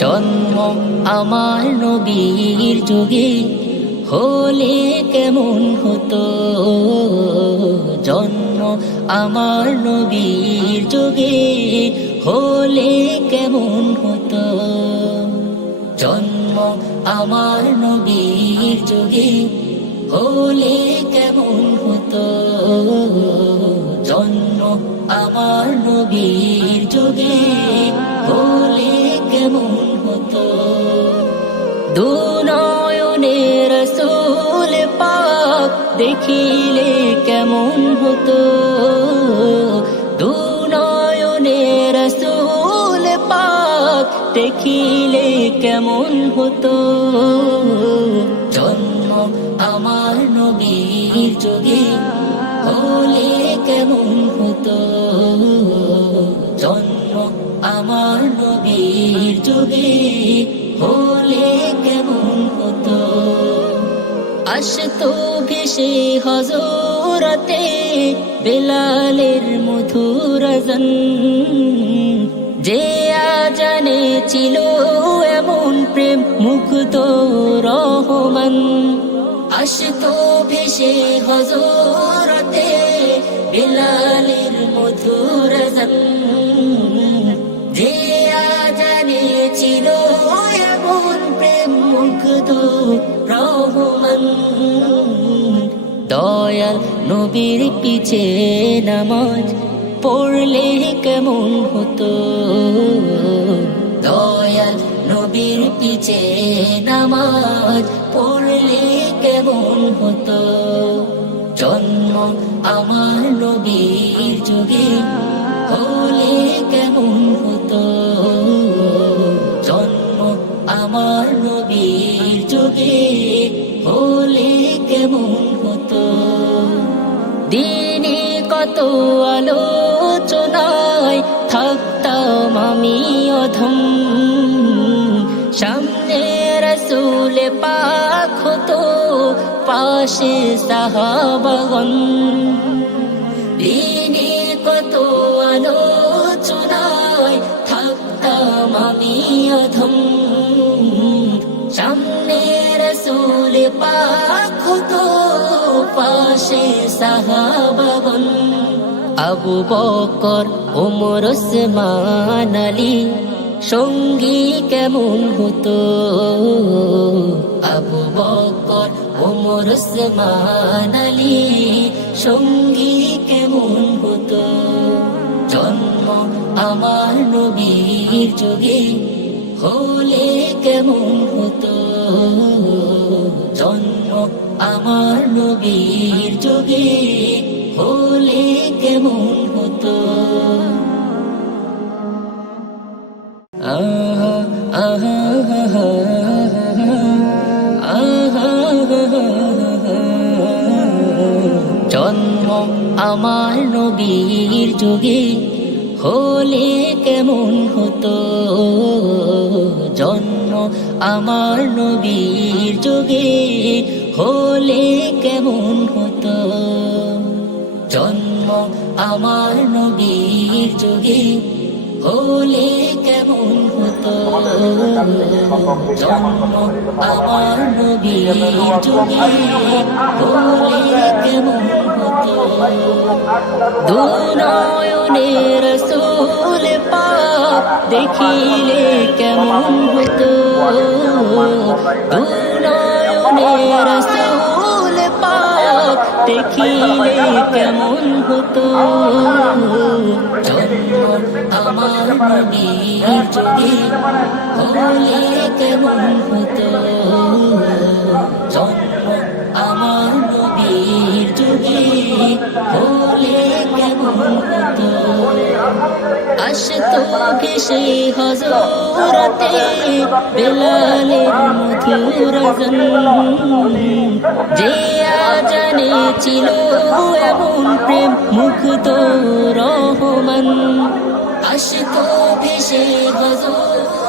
জন্ম আমার নবীর যুগে হলে কেমন হতো, জন্ম আমার নবীর যুগে হলে কেমন হতো, জন্ম আমার নবীর যুগে হলে কেমন হতো, জন্ম আমার নবীর যুগে হলে কেমন হতো। দুনয়নে রাসূল পাক দেখিলে কেমন হতো, দুনয়নে রাসূল পাক দেখিলে কেমন হতো, জন্ম আমার নবীর যুগে হলে কেমন হতো, জন্ম আমার নবীর যুগে হলে কেমন হতো। আসতো ভেসে হযরতে বেলালের মধুর আযান, যে আযানে ছিল এমন প্রেম মুগ্ধ রহমান। আসতো ভেসে হযরতে বেলালের মধুর আযান, যে আযানে ছিল এমন প্রেম মুগ্ধ রহমান। দয়াল নবীর পিছে নামাজ পড়লে কেমন হতো, দয়াল নবীর পিছে নামাজ পড়লে কেমন হতো, জন্ম আমার নবীর যুগে হলে কেমন হতো, জন্ম আমার নবীর যুগে হলে কেমন হতো। দিনে কত আলোচনায় থাকতাম আমি অধম, সামনে রাসূল পাক হতো পাশে সাহাবাগণ। দিনে কত আলোচনায় থাকতাম আমি অধম, সামনে রাসূল পাক হতো পাশে সাহাবাগণ। আবু বকর ওমর ওসমান আলী সঙ্গী কেমন হতো, আবু বকর ওমর ওসমান আলী সঙ্গী কেমন হতো, জন্ম আমার নবীর যুগে হলে কেমন হতো, জন্ম আমার নবীর যুগে হলে কেমন হতো। জন্ম আমার নবীর যুগে হলে কেমন হতো, জন্ম আমার নবীর যুগে হলে কেমন হতো, জন্ম আমার নবীর যুগে হলে কেমন হতো, জন্ম আমার নবীর যুগে হলে কেমন হতো। দুনয়নে রাসূল পাক দেখিলে কেমন হতো, দুনয়নে রাসূল পাক দেখিলে কেমন হতো, জন্ম আমার নবীর যুগে হলে কেমন হতো, জন্ম আমার নবীর যুগে হলে কেমন হতো। আসতো ভেসে হযরতে বেলালের মধুর আযান, যে আযানে ছিল এমন প্রেম মুগ্ধ রহমান। আসতো ভেসে হযরতে